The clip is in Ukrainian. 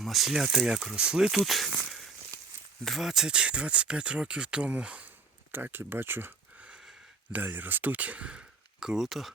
Маслята як росли тут 20-25 років тому, так і бачу далі ростуть. Круто.